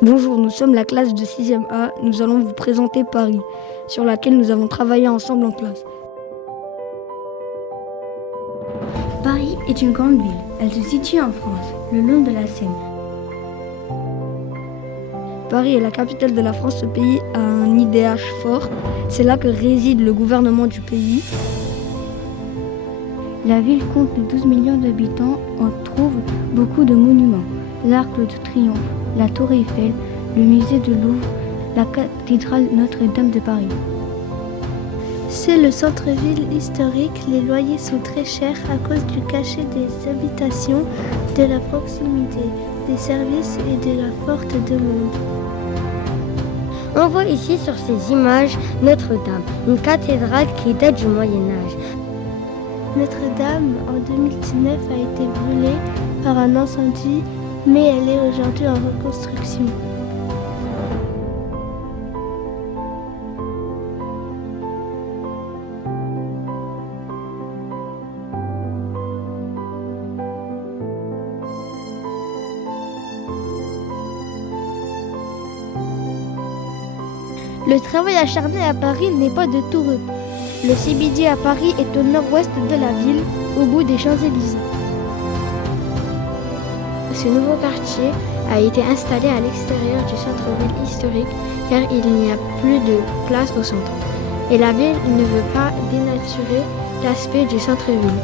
Bonjour, nous sommes la classe de 6e A. Nous allons vous présenter Paris, sur laquelle nous avons travaillé ensemble en classe. Paris est une grande ville. Elle se situe en France, le long de la Seine. Paris est la capitale de la France. Ce pays a un IDH fort. C'est là que réside le gouvernement du pays. La ville compte 12 millions d'habitants. On trouve beaucoup de monuments. L'Arc de Triomphe, la Tour Eiffel, le musée de Louvre, la cathédrale Notre-Dame de Paris. C'est le centre-ville historique. Les loyers sont très chers à cause du cachet des habitations, de la proximité des services et de la forte demande. On voit ici sur ces images Notre-Dame, une cathédrale qui date du Moyen-Âge. Notre-Dame, en 2019, a été brûlée par un incendie, mais elle est aujourd'hui en reconstruction. Le travail acharné à Paris n'est pas de tout repos. Le CBD à Paris est au nord-ouest de la ville, au bout des Champs-Élysées. Ce nouveau quartier a été installé à l'extérieur du centre-ville historique car il n'y a plus de place au centre. Et la ville ne veut pas dénaturer l'aspect du centre-ville.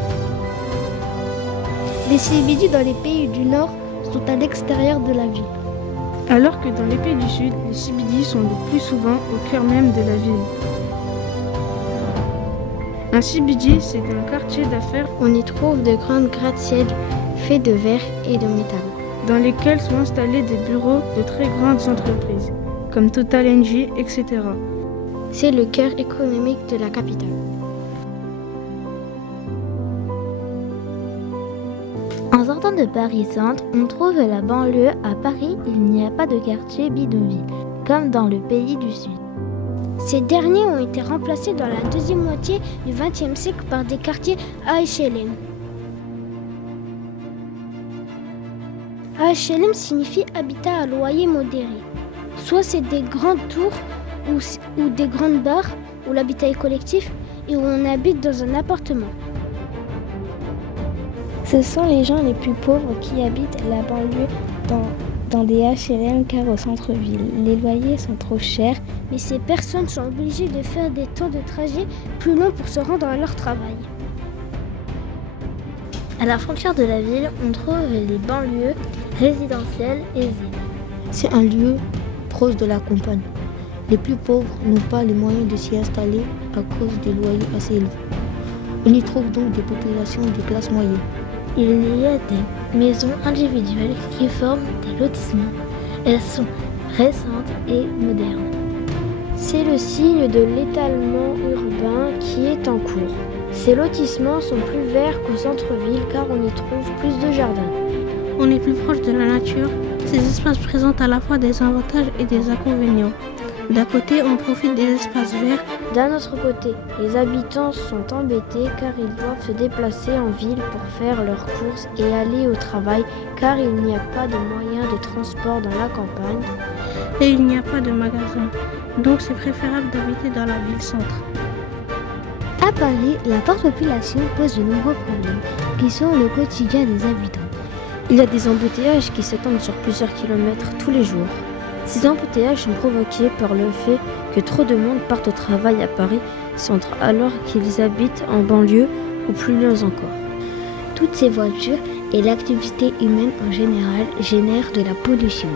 Les CBD dans les pays du Nord sont à l'extérieur de la ville. Alors que dans les pays du Sud, les CBD sont le plus souvent au cœur même de la ville. Un CBD, c'est un quartier d'affaires. On y trouve de grandes gratte-ciel faits de verre et de métal, Dans lesquels sont installés des bureaux de très grandes entreprises, comme Total Energy, etc. C'est le cœur économique de la capitale. En sortant de Paris Centre, on trouve la banlieue. À Paris, il n'y a pas de quartier bidonville, comme dans le pays du Sud. Ces derniers ont été remplacés dans la deuxième moitié du XXe siècle par des quartiers HLM. HLM signifie habitat à loyer modéré. Soit c'est des grandes tours ou des grandes bars où l'habitat est collectif et où on habite dans un appartement. Ce sont les gens les plus pauvres qui habitent la banlieue dans des HLM car au centre-ville, les loyers sont trop chers. Mais ces personnes sont obligées de faire des temps de trajet plus longs pour se rendre à leur travail. À la frontière de la ville, on trouve les banlieues résidentielles aisées. C'est un lieu proche de la campagne. Les plus pauvres n'ont pas les moyens de s'y installer à cause des loyers assez élevés. On y trouve donc des populations de classe moyenne. Il y a des maisons individuelles qui forment des lotissements. Elles sont récentes et modernes. C'est le signe de l'étalement urbain qui est en cours. Ces lotissements sont plus verts qu'au centre-ville car on y trouve plus de jardins. On est plus proche de la nature. Ces espaces présentent à la fois des avantages et des inconvénients. D'un côté, on profite des espaces verts. D'un autre côté, les habitants sont embêtés car ils doivent se déplacer en ville pour faire leurs courses et aller au travail car il n'y a pas de moyens de transport dans la campagne. Et il n'y a pas de magasin. Donc c'est préférable d'habiter dans la ville-centre. À Paris, la forte population pose de nombreux problèmes qui sont le quotidien des habitants. Il y a des embouteillages qui s'étendent sur plusieurs kilomètres tous les jours. Ces embouteillages sont provoqués par le fait que trop de monde partent au travail à Paris Centre alors qu'ils habitent en banlieue ou plus loin encore. Toutes ces voitures et l'activité humaine en général génèrent de la pollution.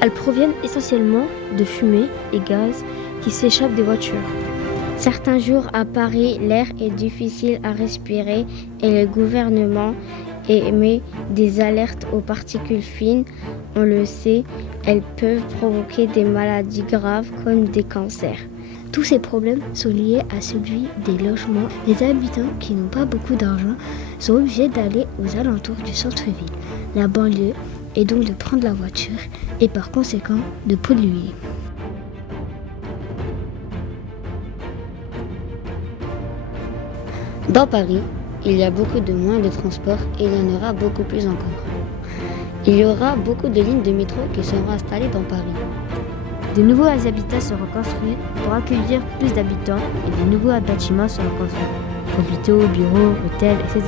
Elles proviennent essentiellement de fumée et gaz qui s'échappent des voitures. Certains jours à Paris, l'air est difficile à respirer et le gouvernement émet des alertes aux particules fines. On le sait, elles peuvent provoquer des maladies graves comme des cancers. Tous ces problèmes sont liés à celui des logements. Les habitants qui n'ont pas beaucoup d'argent sont obligés d'aller aux alentours du centre-ville, la banlieue, et donc de prendre la voiture et par conséquent de polluer. Dans Paris, il y a beaucoup de moyens de transport et il y en aura beaucoup plus encore. Il y aura beaucoup de lignes de métro qui seront installées dans Paris. De nouveaux habitats seront construits pour accueillir plus d'habitants et de nouveaux bâtiments seront construits. Hôpitaux, bureaux, hôtels, etc.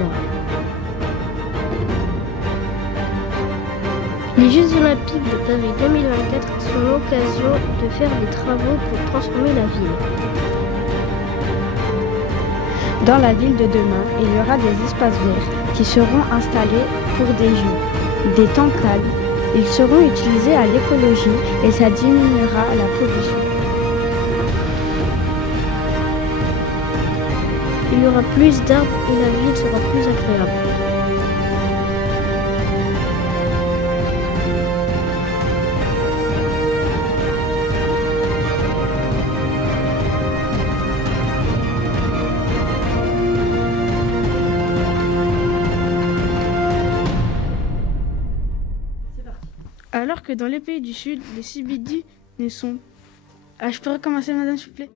Les Jeux Olympiques de Paris 2024 sont l'occasion de faire des travaux pour transformer la ville. Dans la ville de demain, il y aura des espaces verts qui seront installés pour des jeux. Des temps calmes, ils seront utilisés à l'écologie et ça diminuera la pollution. Il y aura plus d'arbres et la ville sera plus agréable. Alors que dans les pays du Sud, les CBD ne sont... je peux recommencer, madame, s'il vous plaît?